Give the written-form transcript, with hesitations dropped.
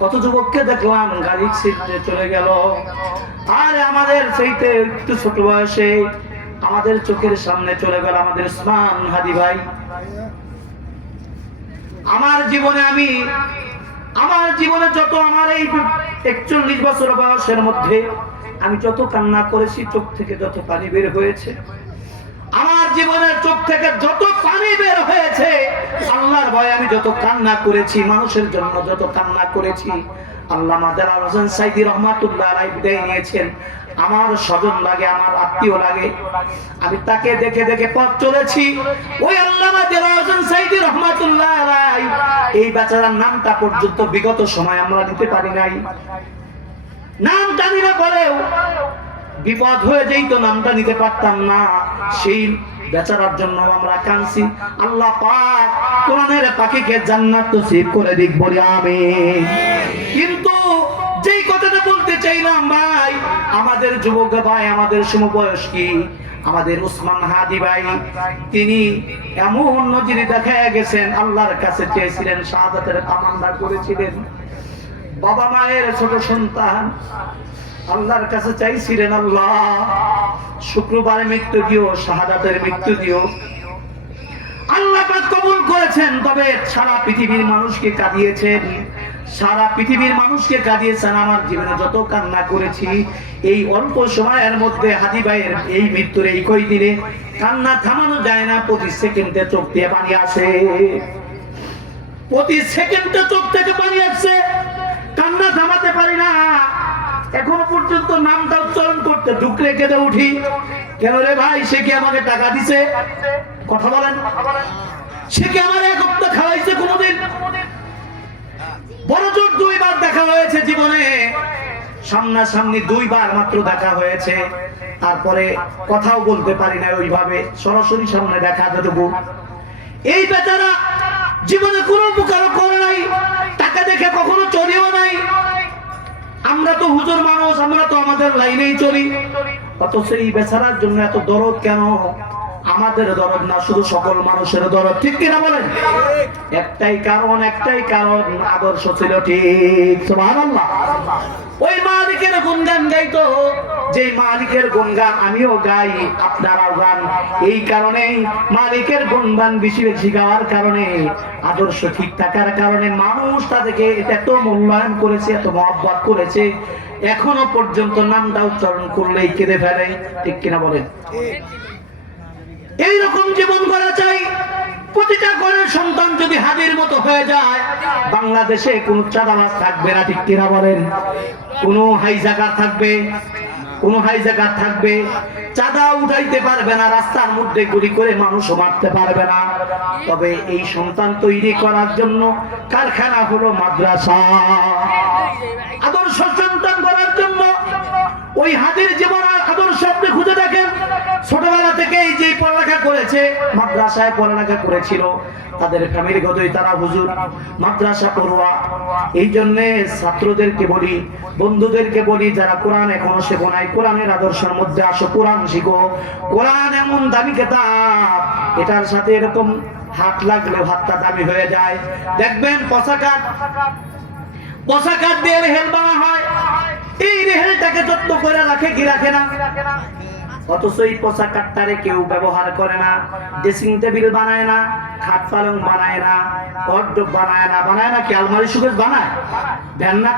কত যুবককে দেখলাম গাড়ির সিটে চলে গেল। আর আমাদের সেইতে একটু ছোট বয়সে আমাদের চোখের সামনে চলে গেল আমাদের উসমান হাদি ভাই। আমার জীবনে যত আমার এই 41 বছর বয়সের মধ্যে আমি যত কান্না করেছি, চোখ থেকে যত পানি বের হয়েছে, আমার জীবনের চোখ থেকে যত পানি বের হয়েছে, আল্লাহর ভয়ে আমি যত কান্না করেছি, মানুষের জন্য যত কান্না করেছি, আল্লামা দেলাওয়ার হোসেন সাইদী রহমাতুল্লাহ আলাইহি বিদায় নিয়েছেন। আমার স্বজন লাগে, আমার আত্মীয় লাগে, আমি তাকে দেখে দেখে পথ চলেছি। ওই আল্লামা দেলাওয়ার হোসেন সাইদী রহমাতুল্লাহ আলাইহি এই বেচারার নামটা পর্যন্ত বিগত সময় আমরা নিতে পারি নাই। নাম জানি না পরেও বিপদ হয়ে যেই তো নামটা নিতে পারতাম না, সেই বেচারার জন্য আমরা কাঁদছি। আল্লাহ পাক কোরআনের পাখিকে জান্নাত নসিব করে দিক বলি আমিন। কিন্তু যেই কথাটা বলতে চাইলাম ভাই, আমাদের যুবক ভাই, আমাদের সমবয়স্কী আমাদের উসমান হাদি ভাই, তিনি এমন নজির দেখা গেছেন, আল্লাহর কাছে চেয়েছিলেন, শাহাদাতের তামান্না করেছিলেন। বাবা মায়ের ছোট সন্তান আল্লাহর কাছে চাইছিলেন, আল্লাহ শুক্রবারে মৃত্যু দিও, শাহাদাতের মৃত্যু দিও। আল্লাহ পাক কবুল করেছেন। তবে সারা পৃথিবীর মানুষকে কাঁদিয়েছেন, সারা পৃথিবীর মানুষকে কাঁদিয়েছেন। আমার জীবনে যত কান্না করেছি, এই অল্প সময়ের মধ্যে হাদি ভাইয়ের এই মৃত্যুর এই কয়দিনে কান্না থামানো যায় না। প্রতি সেকেন্ডে চোখ দিয়ে পানি আসে, প্রতি সেকেন্ডে চোখ থেকে পানি আসছে, কান্না থামাতে পারি না। এখনো পর্যন্ত নামটা উচ্চারণ করতে ঢুকলে কেঁদে উঠি। কেন রে ভাই, সে কি আমাকে টাকা দিছে? কথা বলেন। সে কি আমার এক হপ্তাহ খাওয়াইছে কোনোদিন? বড় জোর 2 বার দেখা হয়েছে জীবনে, সামনাসামনি 2 বার মাত্র দেখা হয়েছে। তারপরে কথাও বলতে পারি না ওইভাবে, সরাসরি সামনে দেখা যতটুকু। এই বেচারা জীবনে কোনো উপকারও করে নাই, টাকা দেখে কখনো চলিও নাই। আমরা তো হুজুর মানুষ, আমরা তো আমাদের লাইনেই চলি, অথচ এই বেচারার জন্য এত দরদ কেন? আমাদের দরদ না, শুধু সকল মানুষের দরদ, ঠিক কিনা বলেন? একটাই কারণ, আদর্শ ছিল ঠিক। সুবহানাল্লাহ। ওই মালিকের গুণগান গাইতো, যে মালিকের গুণগান আমিও গাই, আপনারাও গান। এই কারণেই মালিকের গুণগান বেশি বেশি গাওয়ার কারণে, আদর্শ ঠিক থাকার কারণে মানুষ তাদেরকে এত মূল্যায়ন করেছে, এত মহব্বত করেছে। এখনো পর্যন্ত নামটা উচ্চারণ করলেই কেঁদে ফেলে, ঠিক কিনা বলেন? এইরকম জীবন করা চাই। প্রতিটা ঘরের সন্তান যদি হাদির মতো হয়ে যায়, বাংলাদেশে কোনো চাঁদাবাজ থাকবে না, ঠিক কিনা বলেন? কোনো হাইজাকার থাকবে, চাঁদা উঠাইতে পারবে না, রাস্তার মধ্যে গুলি করে মানুষও মারতে পারবে না। তবে এই সন্তান তৈরি করার জন্য কারখানা হলো মাদ্রাসা। আদর্শ সন্তান করার জন্য ওই হাদির জীবন আদর্শ আপনি খুঁজে দেখেন। ছোটবেলা থেকে যে পড়ালেখা করেছে, মাদ্রাসায় পড়ালেখা করেছিল, তাদের ফ্যামিলিগতই তারা হুজুর, মাদ্রাসা পড়ুয়া। এই জন্যে ছাত্রদেরকে বলি, বন্ধুদেরকে বলি, যারা কোরআন এখনো শেখো নাই, কোরআনের আদর্শের মধ্যে আসো, কোরআন শিখো। কোরআন এমন দামি কিতাব, এটার সাথে এরকম হাত লাগলেও হাতটা দামি হয়ে যায়। দেখবেন পচা কাঠ দিয়ে রেহেল বানা হয়, এই রেহেলটাকে যত্ন করে রাখে কি রাখে না? অথচ এই পচা কাঠটারে কেউ ব্যবহার করে না, ড্রেসিং টেবিল বানায় না, খাট পালং বানায় না, ওয়ার্ডরোব বানায় না, কি আলমারি সুকেস বানায়? ভ্যান না।